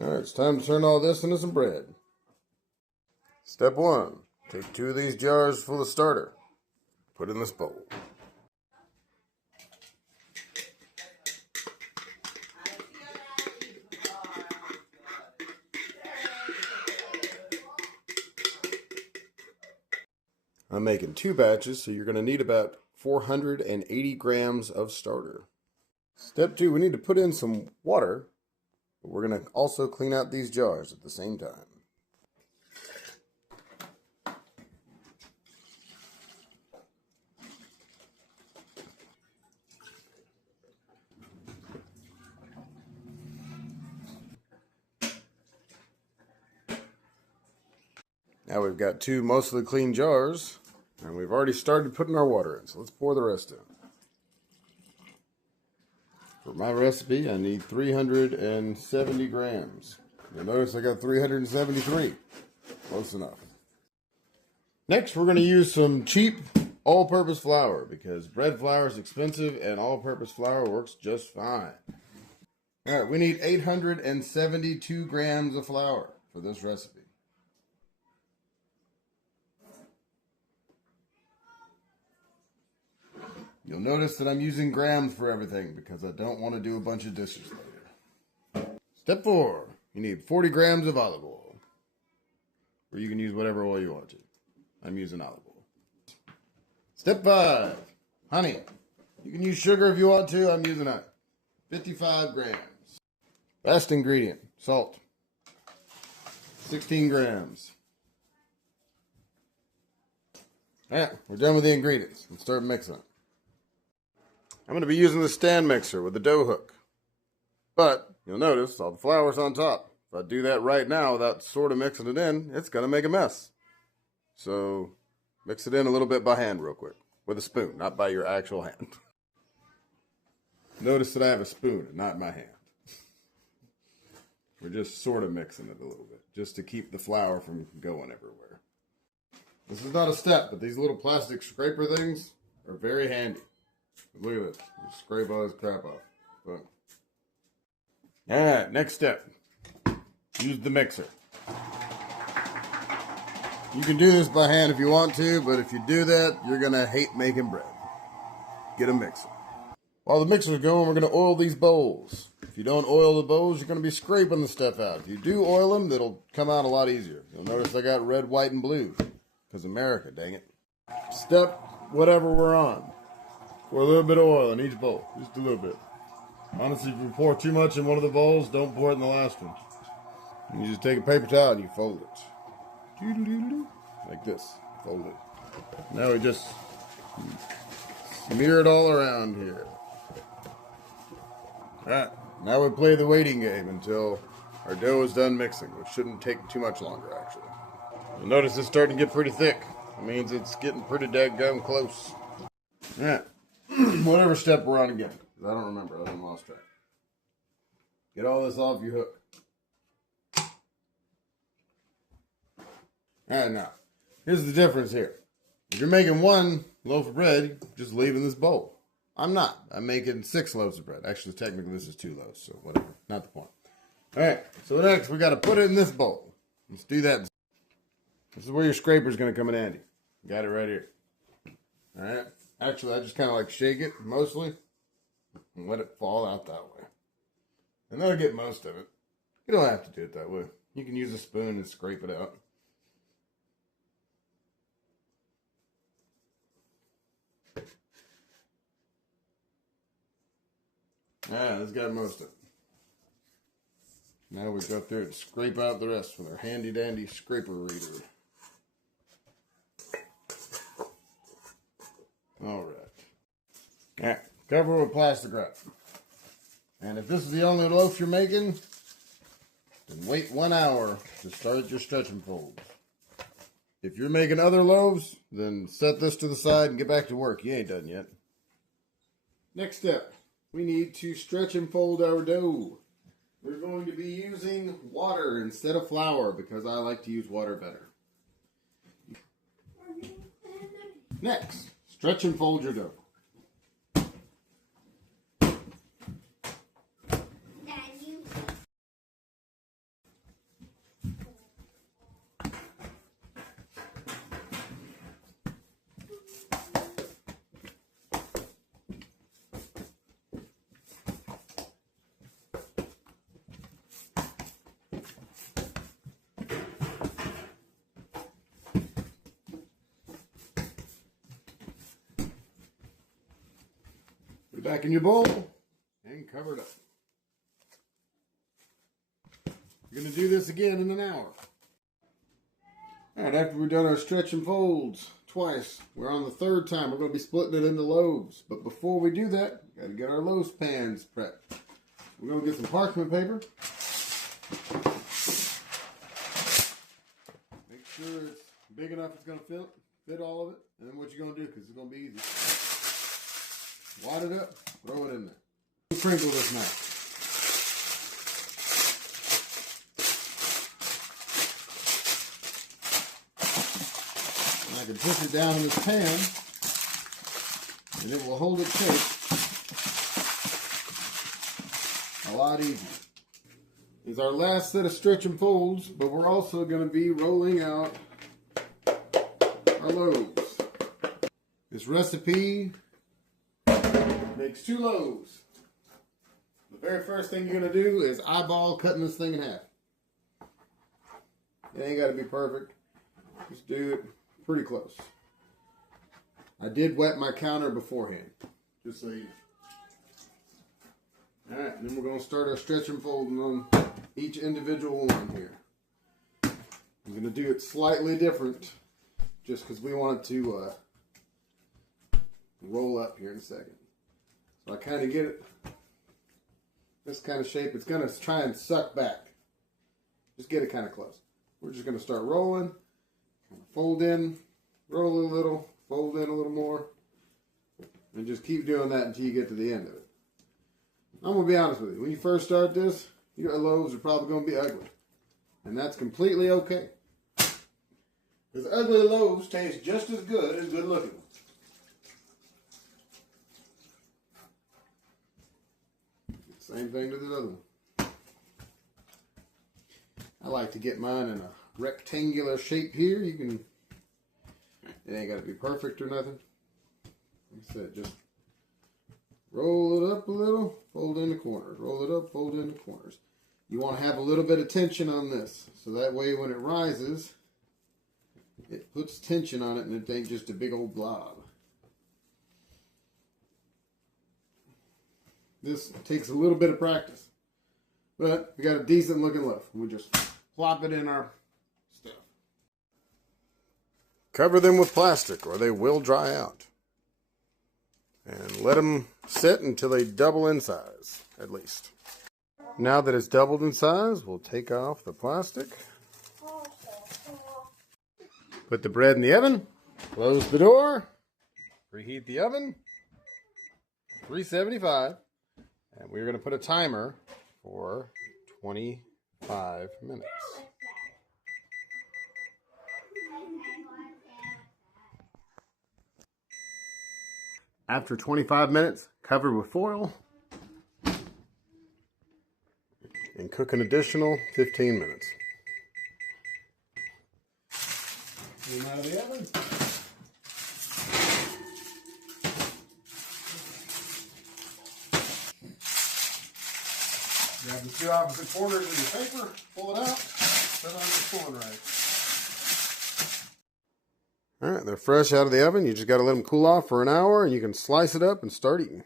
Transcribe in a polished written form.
Alright, it's time to turn all this into some bread. Step 1. Take 2 of these jars full of starter. Put in this bowl. I'm making 2 batches, so you're going to need about 480 grams of starter. Step 2, we need to put in some water, but we're going to also clean out these jars at the same time. Now we've got 2 mostly clean jars, and we've already started putting our water in, so let's pour the rest in. For my recipe, I need 370 grams. You'll notice I got 373. Close enough. Next, we're going to use some cheap all-purpose flour, because bread flour is expensive and all-purpose flour works just fine. Alright, we need 872 grams of flour for this recipe. You'll notice that I'm using grams for everything because I don't want to do a bunch of dishes later. Step 4. You need 40 grams of olive oil. Or you can use whatever oil you want to. I'm using olive oil. Step 5. Honey. You can use sugar if you want to. I'm using honey. 55 grams. Last ingredient. Salt. 16 grams. Yeah, we're done with the ingredients. Let's start mixing it. I'm going to be using the stand mixer with the dough hook. But, you'll notice all the flour's on top. If I do that right now without sort of mixing it in, it's going to make a mess. So, mix it in a little bit by hand real quick. With a spoon, not by your actual hand. Notice that I have a spoon and not my hand. We're just sort of mixing it a little bit, just to keep the flour from going everywhere. This is not a step, but these little plastic scraper things are very handy. Look at this. Just scrape all this crap off. Boom. Alright, next step. Use the mixer. You can do this by hand if you want to, but if you do that, you're going to hate making bread. Get a mixer. While the mixer's going, we're going to oil these bowls. If you don't oil the bowls, you're going to be scraping the stuff out. If you do oil them, it'll come out a lot easier. You'll notice I got red, white, and blue. Because America, dang it. Step whatever we're on. Pour a little bit of oil in each bowl. Just a little bit. Honestly, if you pour too much in one of the bowls, don't pour it in the last one. You just take a paper towel and you fold it. Like this. Fold it. Now we just smear it all around here. Alright, now we play the waiting game until our dough is done mixing, which shouldn't take too much longer, actually. You'll notice it's starting to get pretty thick. That means it's getting pretty daggum close. Alright. Whatever step we're on again. I don't remember. I done lost track. Get all this off your hook. Alright, now. Here's the difference here. If you're making 1 loaf of bread, just leave in this bowl. I'm not. I'm making 6 loaves of bread. Actually, technically, this is 2 loaves, so whatever. Not the point. Alright, so next, we got to put it in this bowl. Let's do that. This is where your scraper's going to come in handy. Got it right here. Alright. Actually, I just kind of like shake it, mostly, and let it fall out that way. And that'll get most of it. You don't have to do it that way. You can use a spoon and scrape it out. Alright, that's got most of it. Now we go through and scrape out the rest with our handy dandy scraper reader. Alright. Alright, cover with plastic wrap. And if this is the only loaf you're making, then wait 1 hour to start your stretch and folds. If you're making other loaves, then set this to the side and get back to work. You ain't done yet. Next step, we need to stretch and fold our dough. We're going to be using water instead of flour because I like to use water better. Next, stretch and fold your dough. back in your bowl and cover it up. You're going to do this again in an hour. Alright, after we've done our stretch and folds twice, we're on the third time. We're going to be splitting it into loaves. But before we do that, got to get our loaf pans prepped. We're going to get some parchment paper. Make sure it's big enough it's going to fit all of it. And then what you're going to do, because it's going to be easy, wad it up, throw it in there. Sprinkle this now. I can push it down in this pan, and it will hold its shape a lot easier. This is our last set of stretch and folds, but we're also going to be rolling out our loaves. This recipe makes 2 loaves. The very first thing you're going to do is eyeball cutting this thing in half. It ain't got to be perfect. Just do it pretty close. I did wet my counter beforehand, just so you know. Alright, then we're going to start our stretch and folding on each individual one here. I'm going to do it slightly different, just because we want it to roll up here in a second. So I kind of get it this kind of shape. It's going to try and suck back. Just get it kind of close. We're just going to start rolling. Fold in, roll a little, fold in a little more, and just keep doing that until you get to the end of it. I'm going to be honest with you. When you first start this, your loaves are probably going to be ugly. And that's completely okay. Because ugly loaves taste just as good as good looking ones. Same thing to the other one. I like to get mine in a rectangular shape here. You can, it ain't got to be perfect or nothing. Like I said, just roll it up a little, fold in the corners. Roll it up, fold in the corners. You want to have a little bit of tension on this, so that way when it rises, it puts tension on it and it ain't just a big old blob. This takes a little bit of practice, but we got a decent looking loaf. We just plop it in our stuff. Cover them with plastic or they will dry out. And let them sit until they double in size, at least. Now that it's doubled in size, we'll take off the plastic. Put the bread in the oven. Close the door. Preheat the oven. 375. And we're going to put a timer for 25 minutes. After 25 minutes, cover with foil and cook an additional 15 minutes. Get them out of the oven. Grab the 2 opposite corners of your paper, pull it out, put it on your pulling rack. Alright, they're fresh out of the oven. You just got to let them cool off for an hour and you can slice it up and start eating.